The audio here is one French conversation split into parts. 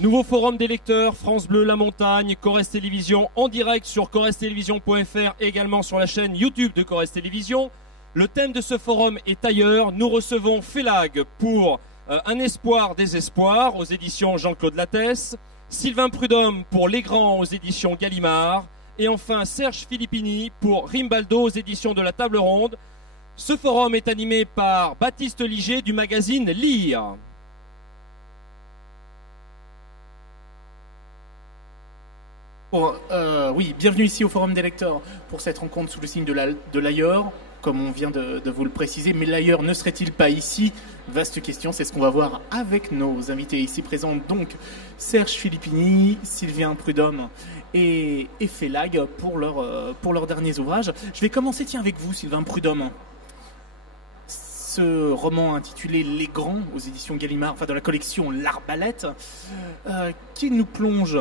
Nouveau forum des lecteurs, France Bleu La Montagne, Corrèze Télévision en direct sur corrèzetelevision.fr et également sur la chaîne YouTube de Corrèze Télévision. Le thème de ce forum est ailleurs. Nous recevons Félag pour Un espoir des espoirs aux éditions Jean-Claude Lattès, Sylvain Prudhomme pour Les Grands aux éditions Gallimard et enfin Serge Filippini pour Rimbaldo aux éditions de la Table Ronde. Ce forum est animé par Baptiste Liger du magazine Lire. Oui, bienvenue ici au Forum des lecteurs pour cette rencontre sous le signe de l'ailleurs, comme on vient de vous le préciser. Mais l'ailleurs ne serait-il pas ici? Vaste question, c'est ce qu'on va voir avec nos invités ici présents. Donc, Serge Filippini, Sylvain Prudhomme et Félag pour leurs derniers ouvrages. Je vais commencer avec vous, Sylvain Prudhomme. Ce roman intitulé Les Grands aux éditions Gallimard, enfin dans la collection L'Arbalète, qui nous plonge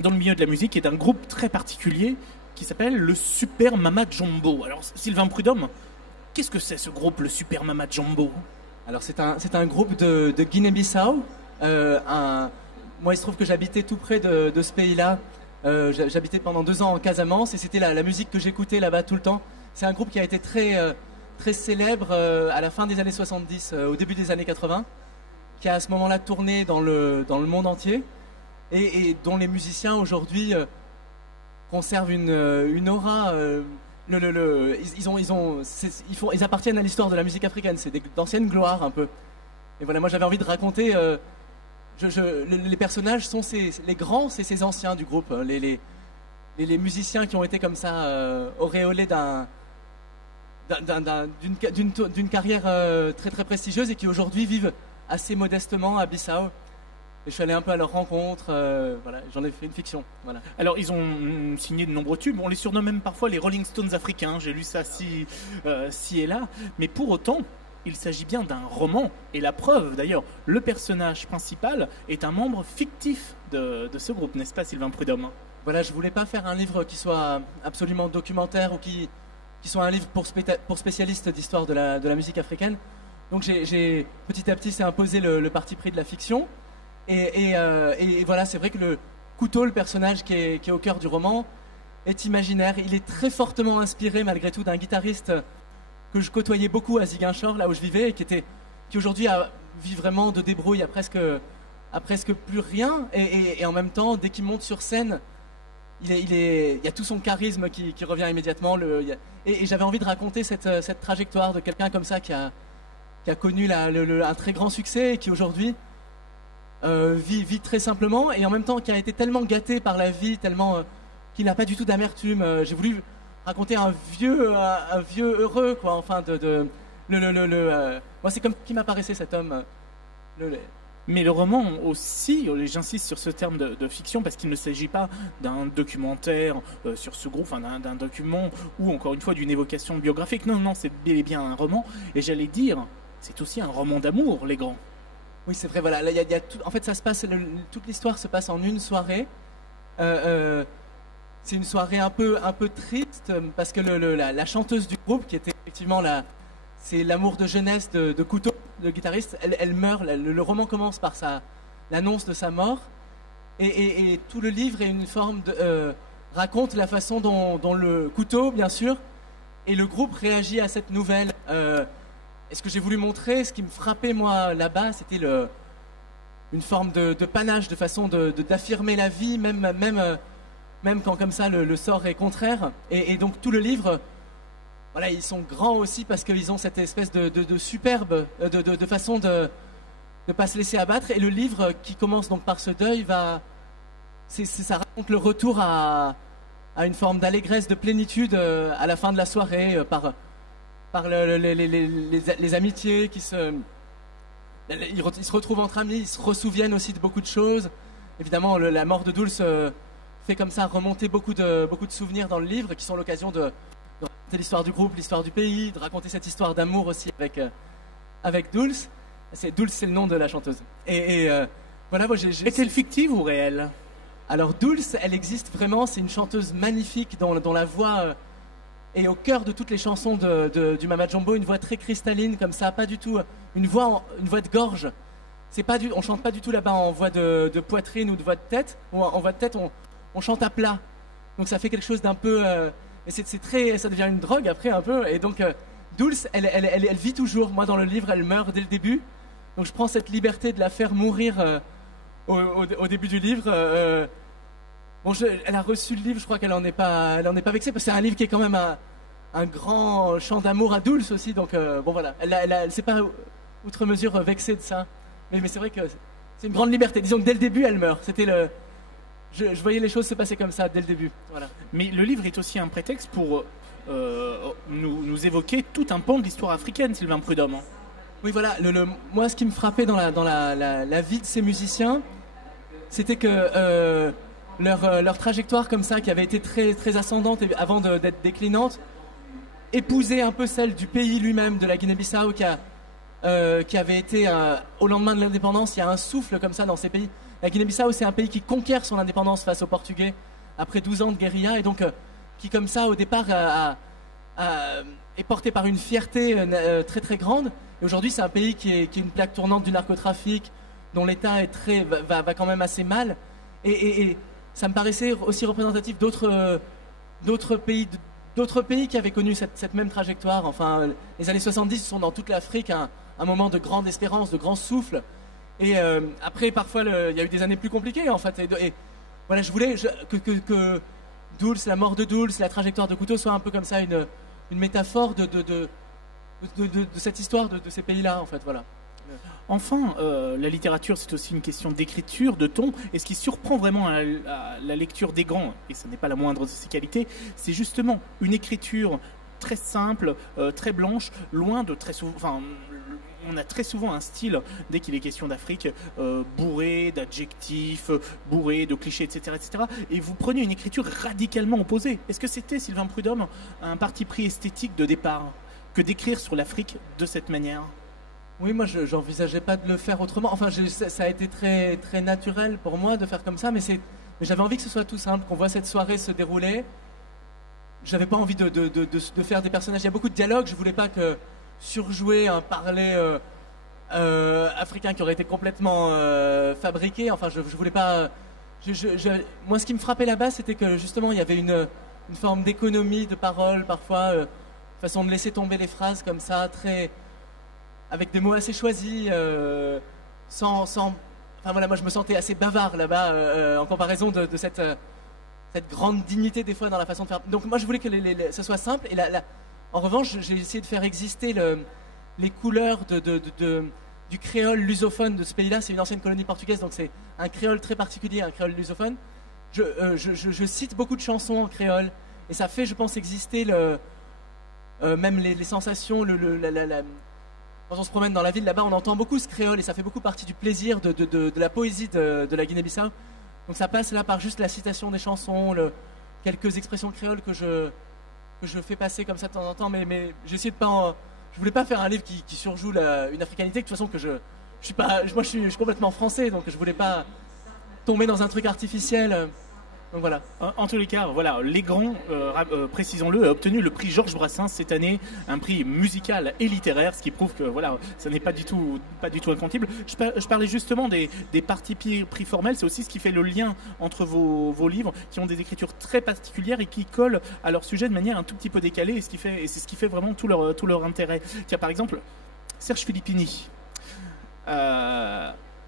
dans le milieu de la musique et d'un groupe très particulier qui s'appelle le Super Mama Jumbo. Alors Sylvain Prudhomme, qu'est-ce que c'est ce groupe, le Super Mama Jumbo? Alors c'est un groupe de Guinée-Bissau. Moi il se trouve que j'habitais tout près de ce pays-là. J'habitais pendant 2 ans en Casamance et c'était la musique que j'écoutais là-bas tout le temps. C'est un groupe qui a été très célèbre à la fin des années 70, au début des années 80, qui a à ce moment-là tourné dans le monde entier. Et dont les musiciens aujourd'hui conservent une aura. Ils appartiennent à l'histoire de la musique africaine. C'est d'anciennes gloires un peu. Et voilà, moi j'avais envie de raconter. Les personnages sont les grands, c'est ces anciens du groupe, les musiciens qui ont été comme ça auréolés d'une carrière très très prestigieuse et qui aujourd'hui vivent assez modestement à Bissau. Et je suis allé un peu à leur rencontre, voilà, j'en ai fait une fiction. Voilà. Alors ils ont signé de nombreux tubes, on les surnomme même parfois les Rolling Stones africains, j'ai lu ça ci et là, mais pour autant, il s'agit bien d'un roman, et la preuve d'ailleurs, le personnage principal est un membre fictif de ce groupe, n'est-ce pas Sylvain Prudhomme? Voilà, je voulais pas faire un livre qui soit absolument documentaire ou qui soit un livre pour spécialistes d'histoire de la musique africaine. Donc j'ai petit à petit s'est imposé le parti pris de la fiction. Et voilà, c'est vrai que le Couteau, le personnage qui est au cœur du roman, est imaginaire. Il est très fortement inspiré malgré tout d'un guitariste que je côtoyais beaucoup à Ziguinchor, là où je vivais, et qui aujourd'hui vit vraiment de débrouille à presque plus rien. Et en même temps, dès qu'il monte sur scène, il y a tout son charisme qui revient immédiatement. Et j'avais envie de raconter cette trajectoire de quelqu'un comme ça qui a connu un très grand succès et qui aujourd'hui vit très simplement et en même temps qui a été tellement gâté par la vie, tellement qu'il n'a pas du tout d'amertume. J'ai voulu raconter un vieux heureux, quoi. Enfin, moi, c'est comme qui m'apparaissait cet homme. Mais le roman aussi, j'insiste sur ce terme de fiction parce qu'il ne s'agit pas d'un documentaire sur ce groupe, enfin, d'un document ou encore une fois d'une évocation biographique. Non, c'est bel et bien un roman. Et j'allais dire, c'est aussi un roman d'amour, Les Grands. Oui, c'est vrai, voilà. Là, y a tout, en fait, ça se passe, toute l'histoire se passe en une soirée. C'est une soirée un peu triste parce que la chanteuse du groupe, qui était effectivement c'est l'amour de jeunesse de Couteau, le guitariste, elle meurt. Le roman commence par l'annonce de sa mort. Et tout le livre est une forme raconte la façon dont le Couteau, bien sûr, et le groupe réagit à cette nouvelle. Et ce que j'ai voulu montrer, ce qui me frappait moi là-bas, c'était une forme de panache, de façon d'affirmer la vie, même quand comme ça le sort est contraire. Et donc tout le livre, voilà, ils sont grands aussi parce qu'ils ont cette espèce de superbe, de façon de ne pas se laisser abattre. Et le livre qui commence donc par ce deuil ça raconte le retour à une forme d'allégresse, de plénitude à la fin de la soirée par les amitiés ils se retrouvent entre amis, ils se ressouviennent aussi de beaucoup de choses. Évidemment, la mort de Dulce fait comme ça remonter beaucoup de souvenirs dans le livre qui sont l'occasion de raconter l'histoire du groupe, l'histoire du pays, de raconter cette histoire d'amour aussi avec Dulce. Dulce, c'est le nom de la chanteuse. Voilà, moi Est-elle fictive ou réelle? Alors Dulce, elle existe vraiment, c'est une chanteuse magnifique dont la voix est au cœur de toutes les chansons du Mama Jumbo, une voix très cristalline comme ça, pas du tout une voix de gorge on chante pas du tout là-bas en voix de poitrine ou de voix de tête. En voix de tête, on chante à plat. Donc ça fait quelque chose d'un peu. Et ça devient une drogue après un peu. Et donc Dulce, elle vit toujours. Moi, dans le livre, elle meurt dès le début. Donc je prends cette liberté de la faire mourir au début du livre. Elle a reçu le livre, je crois qu'elle en est pas vexée, parce que c'est un livre qui est quand même un grand chant d'amour à Dulce aussi. Donc voilà, elle s'est pas outre mesure vexée de ça. Mais c'est vrai que c'est une grande liberté. Disons que dès le début, elle meurt. Je voyais les choses se passer comme ça dès le début. Voilà. Mais le livre est aussi un prétexte pour nous évoquer tout un pan de l'histoire africaine, Sylvain Prudhomme. Oui, voilà. Moi, ce qui me frappait dans la vie de ces musiciens, c'était que leur trajectoire comme ça, qui avait été très, très ascendante avant d'être déclinante, épousait un peu celle du pays lui-même, de la Guinée-Bissau, qui avait été, au lendemain de l'indépendance, il y a un souffle comme ça dans ces pays. La Guinée-Bissau, c'est un pays qui conquiert son indépendance face aux Portugais après 12 ans de guérilla, et donc qui, comme ça, au départ, est porté par une fierté très très grande. Et aujourd'hui, c'est un pays qui est une plaque tournante du narcotrafic, dont l'État va quand même assez mal. Et ça me paraissait aussi représentatif d'autres pays qui avaient connu cette même trajectoire. Enfin, les années 70 sont dans toute l'Afrique un moment de grande espérance, de grand souffle. Et après, parfois, il y a eu des années plus compliquées, en fait. Et voilà, je voulais que Dulce, la mort de Dulce, la trajectoire de Couteau soit un peu comme ça une métaphore de cette histoire de ces pays-là, en fait. Voilà. Enfin, la littérature, c'est aussi une question d'écriture, de ton. Et ce qui surprend vraiment à la lecture des grands, et ce n'est pas la moindre de ses qualités, c'est justement une écriture très simple, très blanche, loin de très souvent... Enfin, on a très souvent un style, dès qu'il est question d'Afrique, bourré d'adjectifs, bourré de clichés, etc., etc. Et vous prenez une écriture radicalement opposée. Est-ce que c'était, Sylvain Prudhomme, un parti pris esthétique de départ que d'écrire sur l'Afrique de cette manière ? Oui, moi, j'envisageais pas de le faire autrement. Enfin, ça a été très, très naturel pour moi de faire comme ça, mais j'avais envie que ce soit tout simple, qu'on voit cette soirée se dérouler. J'avais pas envie de faire des personnages. Il y a beaucoup de dialogues, je voulais pas surjouer un parler africain qui aurait été complètement fabriqué. Enfin, je voulais pas... moi, ce qui me frappait là-bas, c'était que justement, il y avait une forme d'économie de parole, parfois, façon de laisser tomber les phrases comme ça, avec des mots assez choisis, enfin voilà, moi je me sentais assez bavard là-bas en comparaison de cette grande dignité des fois dans la façon de faire. Donc moi je voulais que ce soit simple, et en revanche j'ai essayé de faire exister les couleurs du créole lusophone de ce pays-là. C'est une ancienne colonie portugaise, donc c'est un créole très particulier, un créole lusophone. Je cite beaucoup de chansons en créole, et ça fait, je pense, exister même les sensations, quand on se promène dans la ville là-bas, on entend beaucoup ce créole, et ça fait beaucoup partie du plaisir de la poésie de la Guinée-Bissau. Donc ça passe là par juste la citation des chansons, quelques expressions créoles que je fais passer comme ça de temps en temps, mais j'essaie de pas je voulais pas faire un livre qui surjoue une africanité, de toute façon que je suis complètement français, donc je voulais pas tomber dans un truc artificiel. Donc voilà. En tous les cas, voilà, Les Grands, précisons-le, a obtenu le prix Georges Brassens cette année, un prix musical et littéraire, ce qui prouve que voilà, ça n'est pas du tout incompatible. Je parlais justement des parties prix formels, c'est aussi ce qui fait le lien entre vos livres, qui ont des écritures très particulières et qui collent à leur sujet de manière un tout petit peu décalée, et c'est ce qui fait vraiment tout leur intérêt. Tiens, par exemple, Serge Filippini.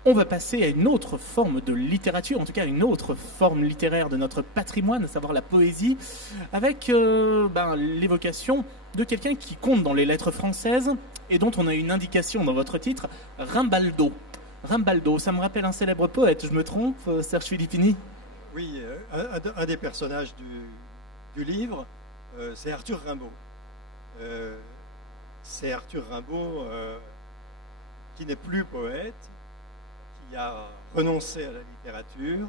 On va passer à une autre forme de littérature, en tout cas une autre forme littéraire de notre patrimoine, à savoir la poésie, avec l'évocation de quelqu'un qui compte dans les lettres françaises et dont on a une indication dans votre titre, Rimbaldo. Rimbaldo, ça me rappelle un célèbre poète, je me trompe, Serge Filippini ? Oui, un des personnages du livre, c'est Arthur Rimbaud. C'est Arthur Rimbaud qui n'est plus poète, qui a renoncé à la littérature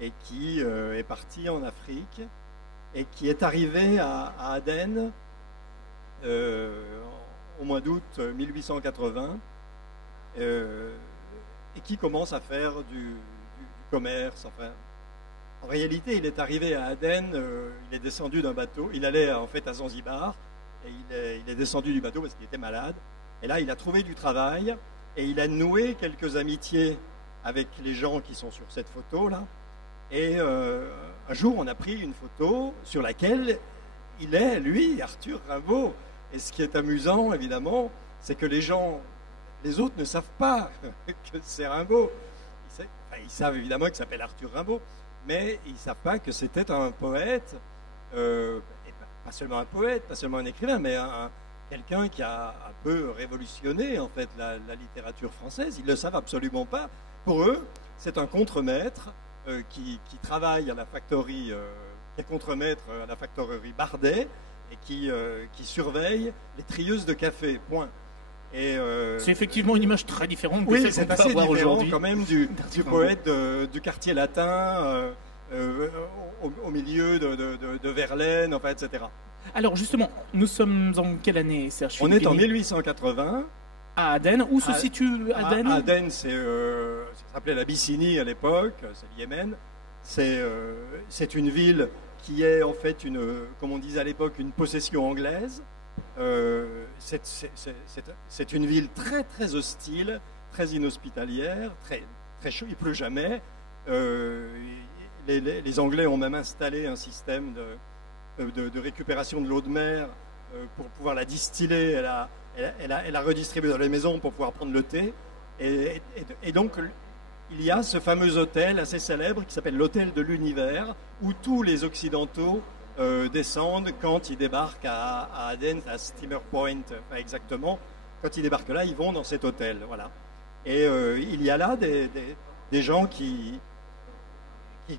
et qui est parti en Afrique et qui est arrivé à Aden au mois d'août 1880 et qui commence à faire du commerce. Enfin, en réalité, il est arrivé à Aden, il est descendu d'un bateau, il allait en fait à Zanzibar et il est descendu du bateau parce qu'il était malade. Et là, il a trouvé du travail et il a noué quelques amitiés avec les gens qui sont sur cette photo-là. Et un jour, on a pris une photo sur laquelle il est, lui, Arthur Rimbaud. Et ce qui est amusant, évidemment, c'est que les autres ne savent pas que c'est Rimbaud. Ils savent évidemment qu'il s'appelle Arthur Rimbaud, mais ils ne savent pas que c'était un poète, et pas seulement un poète, pas seulement un écrivain, mais quelqu'un qui a un peu révolutionné en fait la littérature française. Ils ne le savent absolument pas. Pour eux, c'est un contremaître qui travaille à la factorerie, qui est contremaître à la factorerie Bardet et qui surveille les trieuses de café. Point. C'est effectivement une image très différente de oui, celle qu'on peut assez avoir différent aujourd'hui. quand même du poète du quartier latin au milieu de Verlaine, enfin, etc. Alors justement, nous sommes en quelle année, Serge On est en Filippini 1880. À Aden. Où se situe Aden? Aden, ça s'appelait l'Abyssinie à l'époque, c'est le Yémen. C'est une ville qui est en fait, comme on disait à l'époque, une possession anglaise. C'est une ville très très hostile, très inhospitalière, très chaud, il pleut jamais. Les Anglais ont même installé un système de récupération de l'eau de mer pour pouvoir la distiller et la redistribuer dans les maisons pour pouvoir prendre le thé. Et donc il y a ce fameux hôtel assez célèbre qui s'appelle l'hôtel de l'univers, où tous les Occidentaux descendent quand ils débarquent à Aden, à Steamer Point, pas exactement. Quand ils débarquent là, ils vont dans cet hôtel, voilà. Et il y a là des gens qui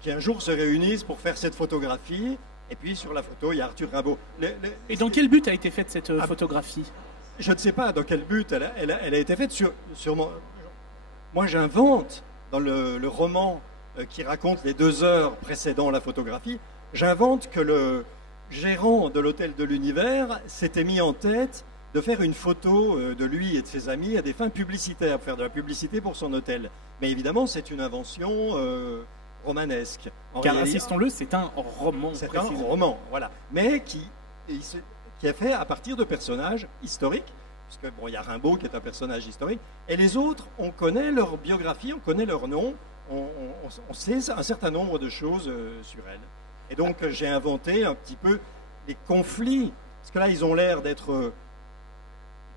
un jour se réunissent pour faire cette photographie. Et puis sur la photo, il y a Arthur Rimbaud. Et dans quel but a été faite cette photographie? Je ne sais pas dans quel but elle a été faite. Moi, j'invente dans le roman qui raconte les 2 heures précédant la photographie. J'invente que le gérant de l'hôtel de l'univers s'était mis en tête de faire une photo de lui et de ses amis à des fins publicitaires, pour faire de la publicité pour son hôtel. Mais évidemment, c'est une invention romanesque. Car, insistons-le, c'est un roman. C'est un roman, voilà. Mais qui est fait à partir de personnages historiques, puisque bon, il y a Rimbaud qui est un personnage historique, et les autres, on connaît leur biographie, on connaît leur nom, on sait un certain nombre de choses sur elles. Et donc j'ai inventé un petit peu les conflits, parce que là ils ont l'air d'être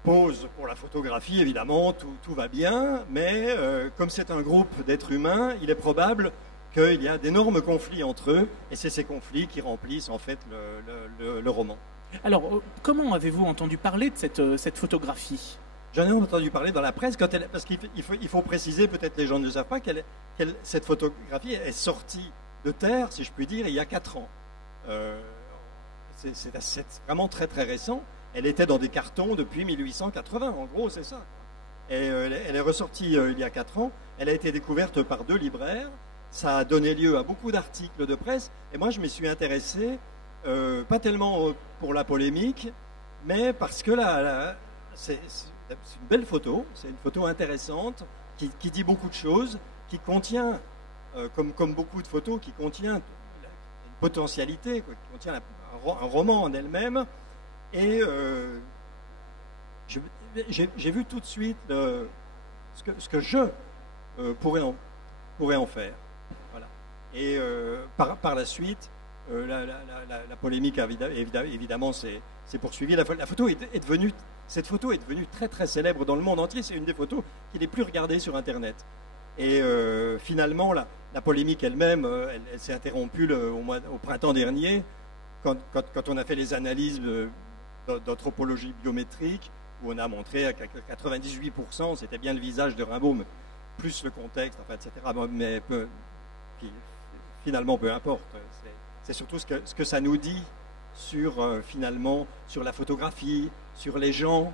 pose pour la photographie, évidemment, tout va bien, mais comme c'est un groupe d'êtres humains, il est probable qu'il y a d'énormes conflits entre eux, et c'est ces conflits qui remplissent en fait le roman. Alors, comment avez-vous entendu parler de cette photographie? J'en ai entendu parler dans la presse, parce qu'il faut préciser, peut-être les gens ne le savent pas, cette photographie est sortie de terre, si je puis dire, il y a 4 ans. C'est vraiment très très récent. Elle était dans des cartons depuis 1880, en gros, c'est ça. Et elle est ressortie il y a 4 ans. Elle a été découverte par 2 libraires. Ça a donné lieu à beaucoup d'articles de presse. Et moi, je m'y suis intéressé, pas tellement pour la polémique, mais parce que c'est une belle photo. C'est une photo intéressante qui dit beaucoup de choses, qui contient, comme beaucoup de photos, qui contient une potentialité, qui contient un roman en elle-même. Et j'ai vu tout de suite ce que je pourrais en faire. Voilà. Et par la suite, la polémique évidemment s'est poursuivie. Cette photo est devenue très très célèbre dans le monde entier. C'est une des photos qui est les plus regardées sur Internet. Et finalement, la polémique elle-même, elle s'est interrompue au printemps dernier, quand on a fait les analyses d'anthropologie biométrique, où on a montré qu'à 98%, c'était bien le visage de Rimbaud, mais plus le contexte, enfin, etc. Mais finalement, peu importe. C'est surtout ce que ça nous dit finalement, sur la photographie, sur les gens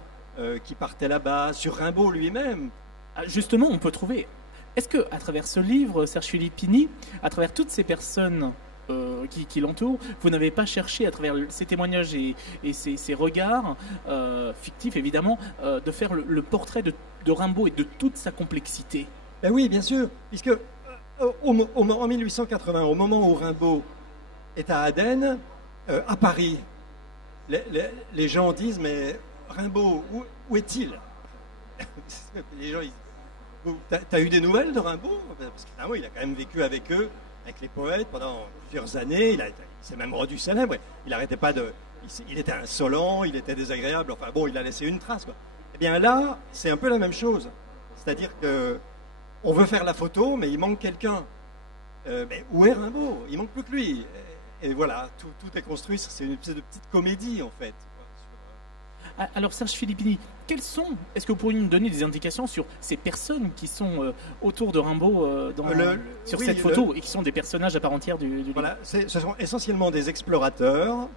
qui partaient là-bas, sur Rimbaud lui-même. Justement, on peut trouver... Est-ce qu'à travers ce livre, Serge Filippini, à travers toutes ces personnes qui l'entourent, vous n'avez pas cherché, à travers ces témoignages et ces regards, fictifs évidemment, de faire le portrait de Rimbaud et de toute sa complexité? Ben oui, bien sûr, puisque en 1880, au moment où Rimbaud est à Aden, à Paris, les gens disent, mais Rimbaud, où est-il? Les gens, t'as eu des nouvelles de Rimbaud? Parce que Rimbaud, il a quand même vécu avec eux, avec les poètes, pendant plusieurs années. Il s'est même rendu célèbre. Il n'arrêtait pas de... Il était insolent, il était désagréable. Enfin bon, il a laissé une trace, quoi. Eh bien là, c'est un peu la même chose. C'est-à-dire que on veut faire la photo, mais il manque quelqu'un. Mais où est Rimbaud? Il manque plus que lui. Et voilà, tout est construit. C'est une espèce de petite comédie, en fait. Alors Serge Filippini, est-ce que vous pourriez nous donner des indications sur ces personnes qui sont autour de Rimbaud sur cette photo et qui sont des personnages à part entière du livre? Voilà, ce sont essentiellement des explorateurs,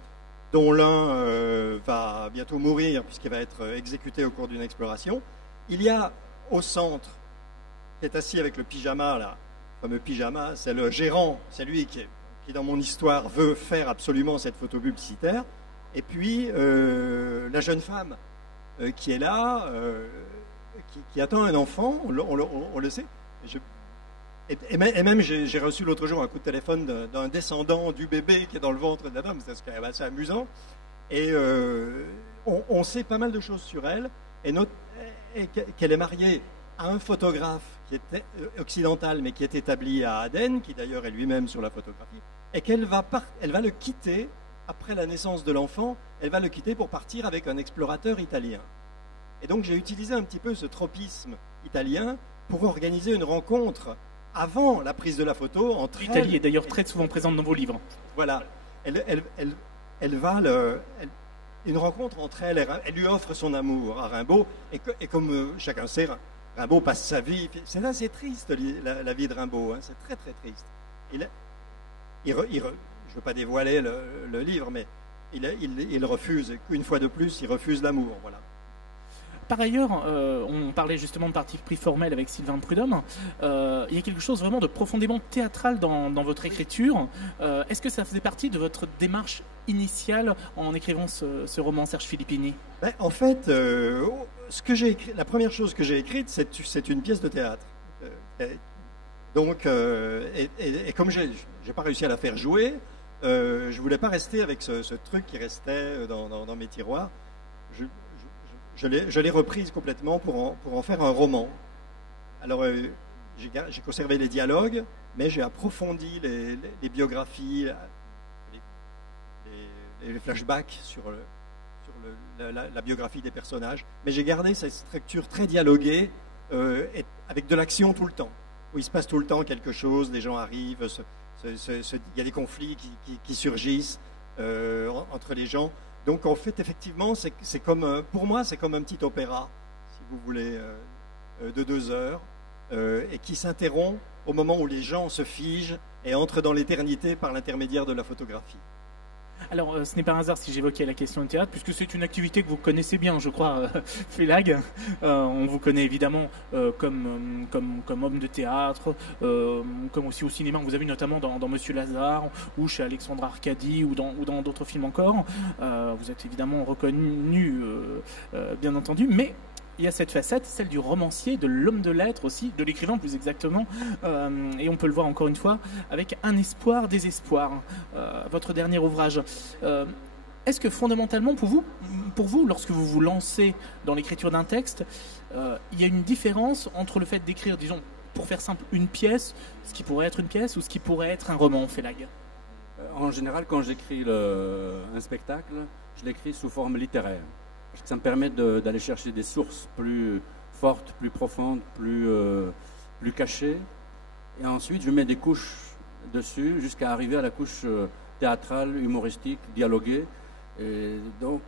dont l'un va bientôt mourir puisqu'il va être exécuté au cours d'une exploration. Il y a au centre, qui est assis avec le pyjama, là, le fameux pyjama, c'est le gérant, c'est lui qui dans mon histoire veut faire absolument cette photo publicitaire. Et puis la jeune femme qui est là, qui attend un enfant, on le sait. Et même j'ai reçu l'autre jour un coup de téléphone d'un descendant du bébé qui est dans le ventre de la dame, c'est quand même assez amusant. Et on sait pas mal de choses sur elle, et qu'elle est mariée à un photographe qui était occidental, mais qui est établi à Aden, qui d'ailleurs est lui-même sur la photographie, et qu'elle elle va le quitter. Après la naissance de l'enfant, elle va le quitter pour partir avec un explorateur italien. Et donc j'ai utilisé un petit peu ce tropisme italien pour organiser une rencontre avant la prise de la photo entre l'Italie est d'ailleurs très souvent présente dans vos livres. Voilà. Une rencontre entre elle lui offre son amour à Rimbaud. Et comme chacun sait, Rimbaud passe sa vie. C'est assez triste, la vie de Rimbaud. Hein, c'est très très triste. Je ne veux pas dévoiler le livre, mais il refuse, une fois de plus, il refuse l'amour. Voilà. Par ailleurs, on parlait justement de parti pris formel avec Sylvain Prudhomme. Il y a quelque chose vraiment de profondément théâtral dans votre écriture. Est-ce que ça faisait partie de votre démarche initiale en écrivant ce roman, Serge Filippini? En fait, la première chose que j'ai écrite, c'est une pièce de théâtre. Donc, et comme je n'ai pas réussi à la faire jouer, je ne voulais pas rester avec ce truc qui restait dans mes tiroirs. Je l'ai reprise complètement pour en faire un roman. Alors, j'ai conservé les dialogues, mais j'ai approfondi les biographies, les flashbacks sur la biographie des personnages. Mais j'ai gardé cette structure très dialoguée, avec de l'action tout le temps, où il se passe tout le temps quelque chose, les gens arrivent, il y a des conflits qui surgissent entre les gens. Donc en fait, effectivement, c'est comme, pour moi, c'est comme un petit opéra, si vous voulez, de 2 heures, et qui s'interrompt au moment où les gens se figent et entrent dans l'éternité par l'intermédiaire de la photographie. Alors, ce n'est pas un hasard si j'évoquais la question du théâtre, puisque c'est une activité que vous connaissez bien, je crois, Félag. On vous connaît évidemment comme homme de théâtre, comme aussi au cinéma. On vous a vu notamment dans Monsieur Lazare, ou chez Alexandre Arcadi, ou dans d'autres films encore. Vous êtes évidemment reconnu, bien entendu, mais il y a cette facette, celle du romancier, de l'homme de lettres aussi, de l'écrivain plus exactement, et on peut le voir encore une fois avec Un espoir, désespoir, votre dernier ouvrage. Est-ce que fondamentalement pour vous, lorsque vous vous lancez dans l'écriture d'un texte, il y a une différence entre le fait d'écrire, disons, pour faire simple, une pièce, ce qui pourrait être une pièce, ou ce qui pourrait être un roman, Félag? En général, quand j'écris un spectacle, je l'écris sous forme littéraire. Parce que ça me permet d'aller chercher des sources plus fortes, plus profondes, plus cachées. Et ensuite, je mets des couches dessus jusqu'à arriver à la couche théâtrale, humoristique, dialoguée. Et donc,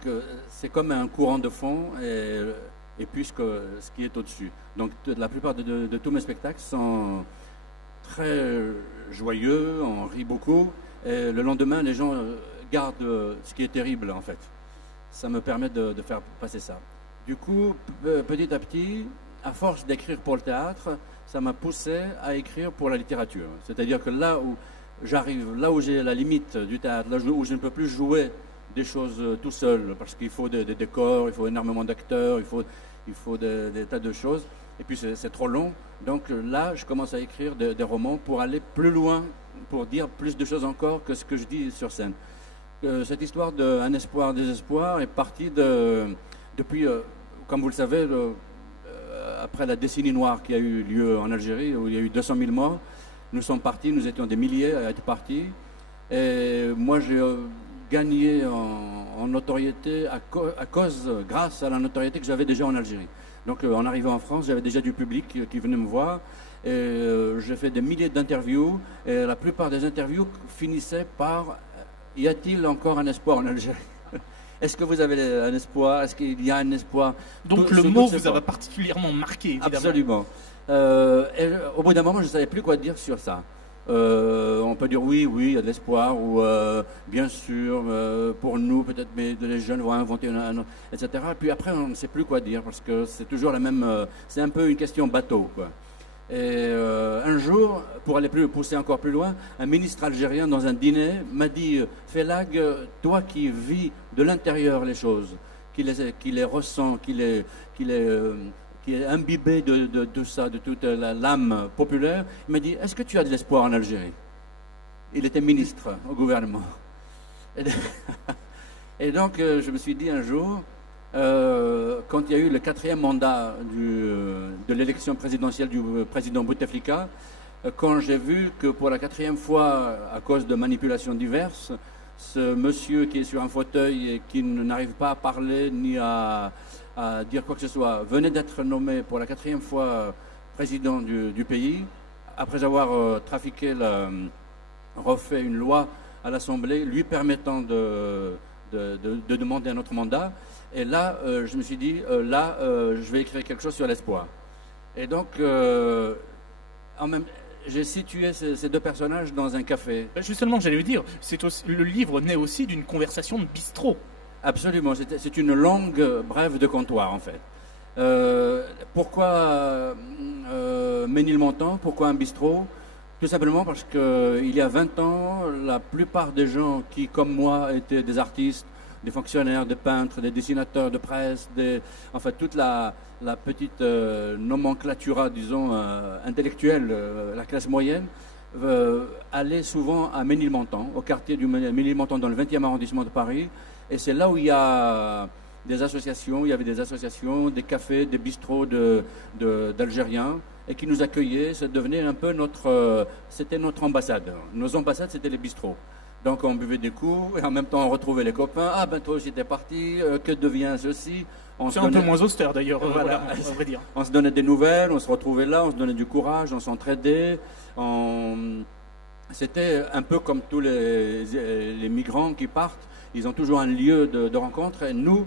c'est comme un courant de fond et puis ce qui est au-dessus. Donc, la plupart de tous mes spectacles sont très joyeux, on rit beaucoup. Et le lendemain, les gens gardent ce qui est terrible, en fait. Ça me permet de faire passer ça. Du coup, petit à petit, à force d'écrire pour le théâtre, ça m'a poussé à écrire pour la littérature. C'est-à-dire que là où j'arrive, là où j'ai la limite du théâtre, là où je ne peux plus jouer des choses tout seul, parce qu'il faut des décors, il faut énormément d'acteurs, il faut des tas de choses, et puis c'est trop long. Donc là, je commence à écrire des romans pour aller plus loin, pour dire plus de choses encore que ce que je dis sur scène. Cette histoire d'Un espoir, désespoir est partie depuis, comme vous le savez, après la décennie noire qui a eu lieu en Algérie, où il y a eu 200 000 morts, nous sommes partis, nous étions des milliers à être partis. Et moi, j'ai gagné en notoriété grâce à la notoriété que j'avais déjà en Algérie. Donc, en arrivant en France, j'avais déjà du public qui venait me voir. Et j'ai fait des milliers d'interviews. Et la plupart des interviews finissaient par « Y a-t-il encore un espoir en Algérie ?» Est-ce que vous avez un espoir? Est-ce qu'il y a un espoir? Donc le mot vous a particulièrement marqué, évidemment. Absolument. Et au bout d'un moment, je ne savais plus quoi dire sur ça. On peut dire oui, il y a de l'espoir, ou bien sûr, pour nous, peut-être, mais les jeunes vont inventer etc. Et puis après, on ne sait plus quoi dire, parce que c'est toujours la même... c'est un peu une question bateau, quoi. Et un jour, pour aller pousser encore plus loin, un ministre algérien dans un dîner m'a dit « Félag, toi qui vis de l'intérieur les choses, qui les ressent, qui est imbibé de ça, de toute l'âme populaire, il m'a dit « Est-ce que tu as de l'espoir en Algérie ?» Il était ministre au gouvernement. Et donc, je me suis dit un jour, quand il y a eu le 4e mandat de l'élection présidentielle du président Bouteflika, quand j'ai vu que pour la 4e fois, à cause de manipulations diverses, ce monsieur qui est sur un fauteuil et qui n'arrive pas à parler ni à dire quoi que ce soit, venait d'être nommé pour la 4e fois président du pays, après avoir refait une loi à l'Assemblée lui permettant de demander un autre mandat. Et là, je me suis dit, je vais écrire quelque chose sur l'espoir. Et donc, j'ai situé ces deux personnages dans un café. Justement, j'allais vous dire, le livre naît aussi d'une conversation de bistrot. Absolument, c'est une longue brève de comptoir, en fait. Pourquoi Ménilmontant? Pourquoi un bistrot? Tout simplement parce qu'il y a 20 ans, la plupart des gens qui, comme moi, étaient des artistes, des fonctionnaires, des peintres, des dessinateurs de presse, enfin toute la petite nomenclatura, disons, intellectuelle, la classe moyenne, allait souvent à Ménilmontant, au quartier du Ménilmontant, dans le 20e arrondissement de Paris. Et c'est là où il y a des associations, il y avait des associations, des cafés, des bistrots d'Algériens, et qui nous accueillaient. Ça devenait un peu c'était notre ambassade. Nos ambassades, c'était les bistrots. Donc on buvait des coups, et en même temps on retrouvait les copains. Ah ben toi aussi t'es parti, que devient ceci? C'est un peu moins austère d'ailleurs, voilà, on va dire. On se donnait des nouvelles, on se retrouvait là, on se donnait du courage, on s'entraidait. C'était un peu comme tous les migrants qui partent, ils ont toujours un lieu de rencontre. Et nous,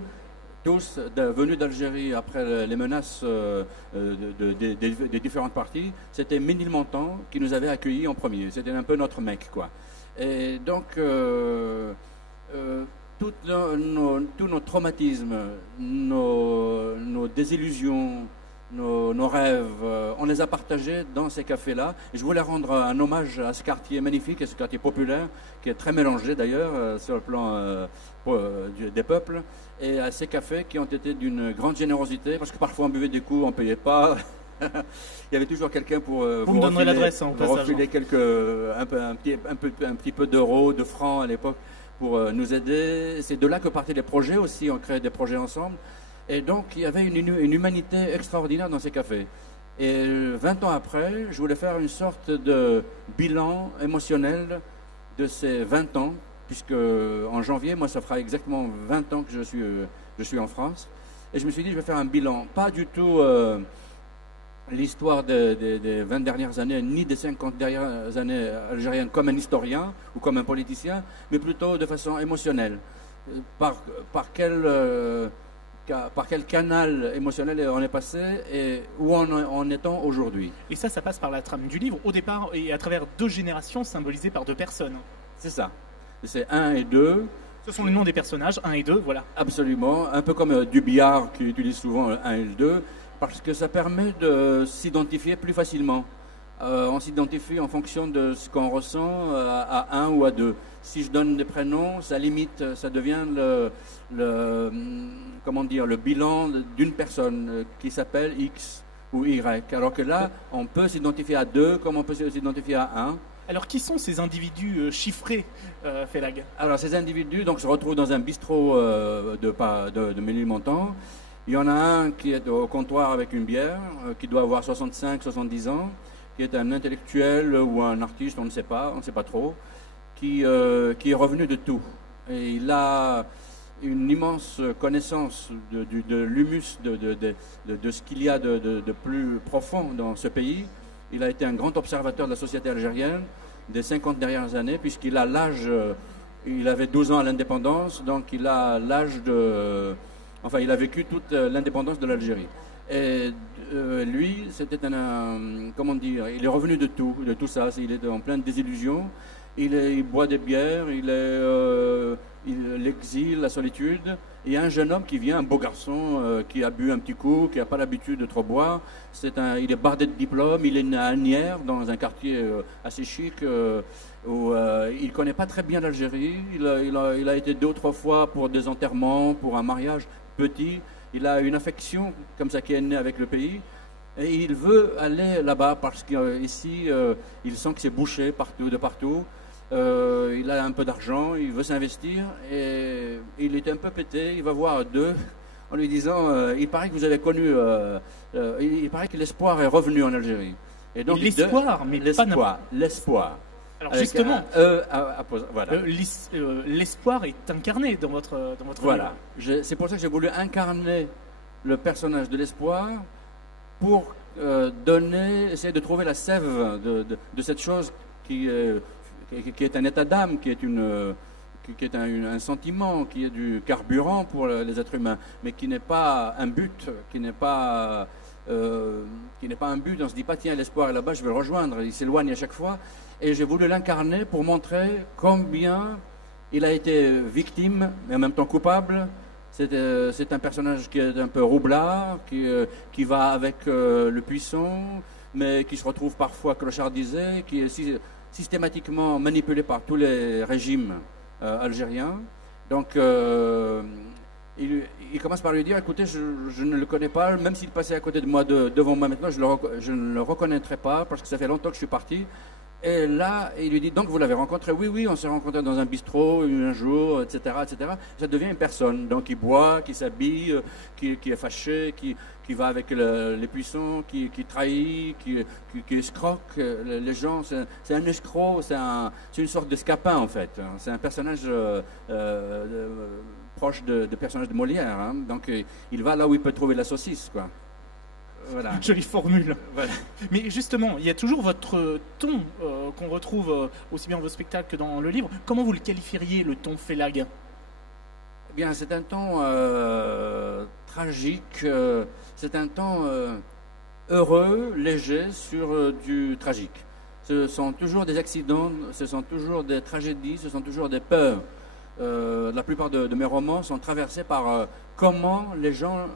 tous venus d'Algérie après les menaces des différentes parties, c'était Ménilmontant qui nous avait accueillis en premier. C'était un peu notre mec, quoi. Et donc, tous nos traumatismes, nos désillusions, nos rêves, on les a partagés dans ces cafés-là. Et je voulais rendre un hommage à ce quartier magnifique, à ce quartier populaire, qui est très mélangé d'ailleurs sur le plan des peuples, et à ces cafés qui ont été d'une grande générosité, parce que parfois on buvait des coups, on ne payait pas. Il y avait toujours quelqu'un pour vous me donnerez l'adresse, hein, refiler un petit peu d'euros, de francs à l'époque pour nous aider. C'est de là que partaient les projets aussi, on créait des projets ensemble. Et donc il y avait une humanité extraordinaire dans ces cafés. Et 20 ans après, je voulais faire une sorte de bilan émotionnel de ces 20 ans, puisque en janvier, moi ça fera exactement 20 ans que je suis en France. Et je me suis dit, je vais faire un bilan, pas du tout l'histoire des 20 dernières années, ni des 50 dernières années algériennes comme un historien ou comme un politicien, mais plutôt de façon émotionnelle. Par quel canal émotionnel on est passé et où en est-on aujourd'hui. Et ça passe par la trame du livre, au départ, et à travers 2 générations symbolisées par 2 personnes. C'est ça. C'est 1 et 2. Ce sont les noms des personnages, 1 et 2, voilà. Absolument. Un peu comme Dubillard qui utilise souvent 1 et 2. Parce que ça permet de s'identifier plus facilement. On s'identifie en fonction de ce qu'on ressent à 1 ou à 2. Si je donne des prénoms, ça limite, ça devient le bilan d'une personne qui s'appelle X ou Y. Alors que là, on peut s'identifier à 2 comme on peut s'identifier à 1. Alors qui sont ces individus chiffrés, Félag? Alors ces individus donc, se retrouvent dans un bistrot de Ménilmontant. Il y en a un qui est au comptoir avec une bière, qui doit avoir 65-70 ans, qui est un intellectuel ou un artiste, on ne sait pas trop, qui est revenu de tout. Et il a une immense connaissance de l'humus, de ce qu'il y a de plus profond dans ce pays. Il a été un grand observateur de la société algérienne des 50 dernières années, puisqu'il a l'âge, il avait 12 ans à l'indépendance, donc il a l'âge de... Enfin, il a vécu toute l'indépendance de l'Algérie. Et lui, c'était comment dire, il est revenu de tout ça. Il est en pleine désillusion. Il boit des bières, l'exil, la solitude. Il y a un jeune homme qui vient, un beau garçon, qui a bu un petit coup, qui n'a pas l'habitude de trop boire. Il est bardé de diplômes, il est né à Asnières, dans un quartier assez chic, où il ne connaît pas très bien l'Algérie. Il a été 2 ou 3 fois pour des enterrements, pour un mariage petit. Il a une affection comme ça qui est née avec le pays. Et il veut aller là-bas parce qu'ici, il sent que c'est bouché de partout. Il a un peu d'argent, il veut s'investir et il est un peu pété. Il va voir 2 en lui disant il paraît que vous avez connu, il paraît que l'espoir est revenu en Algérie. Et donc l'espoir, mais l'espoir. Alors justement, voilà. l'espoir est incarné dans votre voilà. C'est pour ça que j'ai voulu incarner le personnage de l'espoir pour essayer de trouver la sève de cette chose qui est un état d'âme, qui est un sentiment, qui est du carburant pour les êtres humains, mais qui n'est pas un but, qui n'est pas un but. On ne se dit pas tiens, l'espoir est là-bas, je vais le rejoindre. Il s'éloigne à chaque fois. Et j'ai voulu l'incarner pour montrer combien il a été victime, mais en même temps coupable. C'est un personnage qui est un peu roublard, qui va avec le puissant, mais qui se retrouve parfois clochardisé, qui est systématiquement manipulé par tous les régimes algériens. Donc il commence par lui dire écoutez, je ne le connais pas, même s'il passait à côté de moi devant moi maintenant, je ne le reconnaîtrai pas parce que ça fait longtemps que je suis parti. Et là, il lui dit donc vous l'avez rencontré? Oui, on s'est rencontré dans un bistrot un jour, etc., etc. Ça devient une personne, donc qui boit, qui s'habille, qui est fâché, qui va avec les puissants, qui trahit, qui escroque les gens. C'est un escroc, c'est une sorte de scapin en fait. C'est un personnage proche de personnage de Molière. Hein. Donc il va là où il peut trouver la saucisse, quoi. Voilà. Une jolie formule. Voilà. Mais justement, il y a toujours votre ton qu'on retrouve aussi bien dans vos spectacles que dans le livre. Comment vous le qualifieriez, le ton Félag? Eh bien, c'est un ton tragique, c'est un ton heureux, léger, sur du tragique. Ce sont toujours des accidents, ce sont toujours des tragédies, ce sont toujours des peurs. La plupart de mes romans sont traversés par comment les gens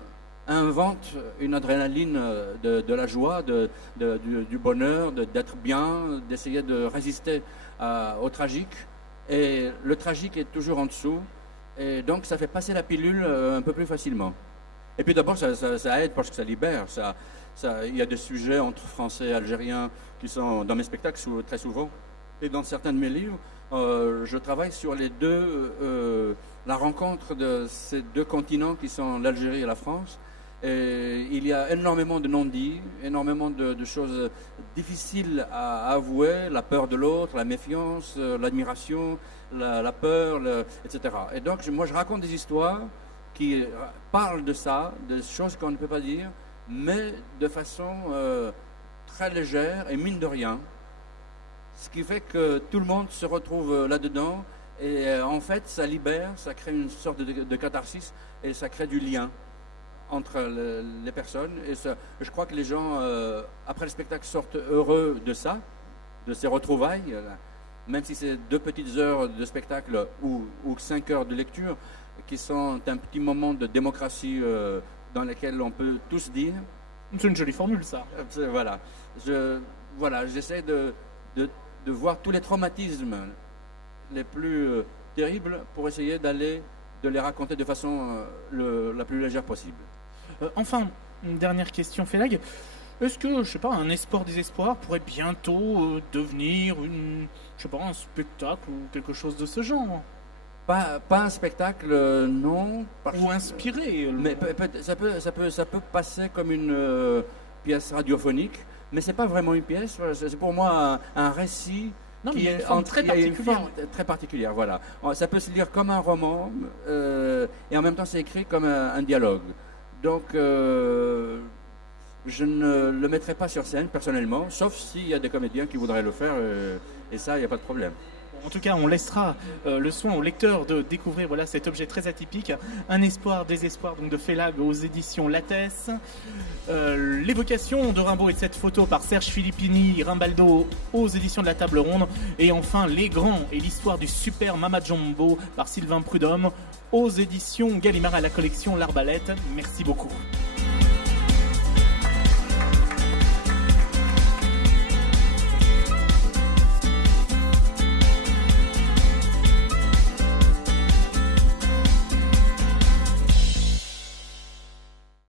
invente une adrénaline de la joie, du bonheur, d'être bien, d'essayer de résister au tragique. Et le tragique est toujours en dessous. Et donc ça fait passer la pilule un peu plus facilement. Et puis d'abord ça aide parce que ça libère. Il y a des sujets entre Français et Algériens qui sont dans mes spectacles très souvent. Et dans certains de mes livres, je travaille sur la rencontre de ces 2 continents qui sont l'Algérie et la France. Et il y a énormément de non-dits, énormément de choses difficiles à avouer, la peur de l'autre, la méfiance, l'admiration, la peur, etc. Et donc moi je raconte des histoires qui parlent de ça, des choses qu'on ne peut pas dire, mais de façon très légère et mine de rien. Ce qui fait que tout le monde se retrouve là-dedans et en fait ça libère, ça crée une sorte de catharsis et ça crée du lien entre les personnes. Et je crois que les gens, après le spectacle, sortent heureux de ça, de ces retrouvailles, même si c'est 2 petites heures de spectacle ou 5 heures de lecture, qui sont un petit moment de démocratie dans lesquels on peut tous dire. C'est une jolie formule, ça. Voilà, j'essaie de voir tous les traumatismes les plus terribles pour essayer de les raconter de façon la plus légère possible. Enfin, une dernière question, Félag. Est-ce que, je sais pas, un espoir-désespoir pourrait bientôt devenir un spectacle ou quelque chose de ce genre? Pas un spectacle, non. Ou inspiré. Mais ça peut passer comme une pièce radiophonique, mais c'est pas vraiment une pièce. C'est pour moi un récit. Non, mais il y a une forme très particulière. Très particulière, voilà. Ça peut se lire comme un roman, et en même temps c'est écrit comme un dialogue. Donc, je ne le mettrai pas sur scène personnellement, sauf s'il y a des comédiens qui voudraient le faire, et ça, il n'y a pas de problème. En tout cas, on laissera le soin au lecteur de découvrir cet objet très atypique, Un espoir, désespoir, donc de Félag aux éditions Lattès. L'évocation de Rimbaud et de cette photo par Serge Filippini, Rimbaldo aux éditions de la Table Ronde. Et enfin, Les Grands et l'histoire du super Mama Jumbo par Sylvain Prudhomme aux éditions Gallimard à la collection L'Arbalète. Merci beaucoup.